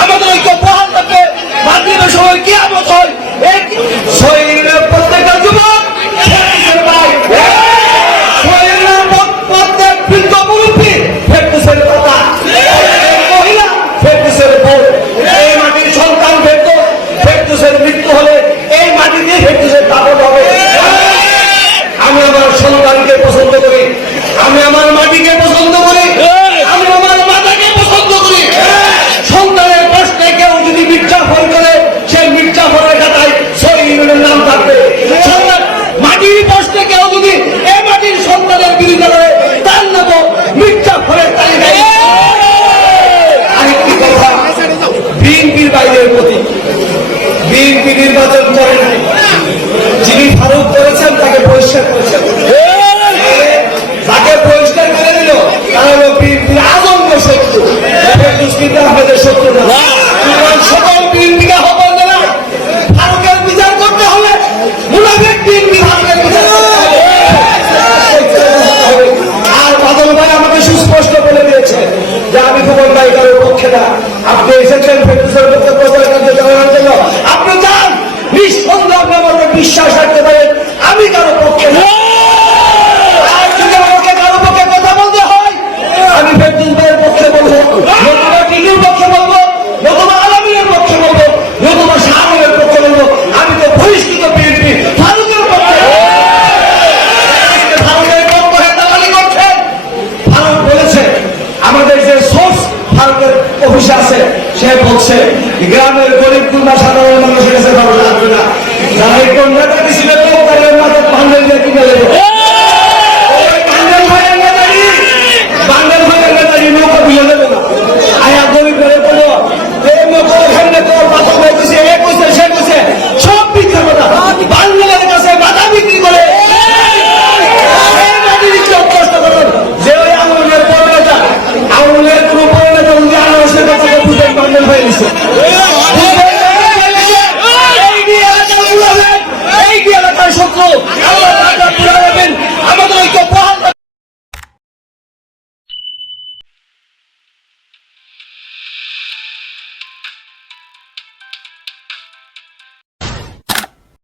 আমাদের ঐক্য প্রহার করবে দিবে সময় কি আমত বিজেপি নির্বাচন করেন যিনি ফারুক করেছেন, তাকে বহিষ্কার করেছেন তাকে বহিষ্কার করে দিল, তারা আতঙ্ক শত্রু। দুষ্কৃতা আমাদের শত্রু আর আমাকে সুস্পষ্ট বলে দিয়েছে যে আমি আপনি এসেছেন ফেরদুসের বসে আছে, সে বলছে, গ্রামের গরিব কিংবা সাধারণ মানুষের কাছে ভালো লাগবে না। যারা কন্যাটা দিয়েছিল এই দিয়ে এলাকার শত্রু আমাদের ঐক্য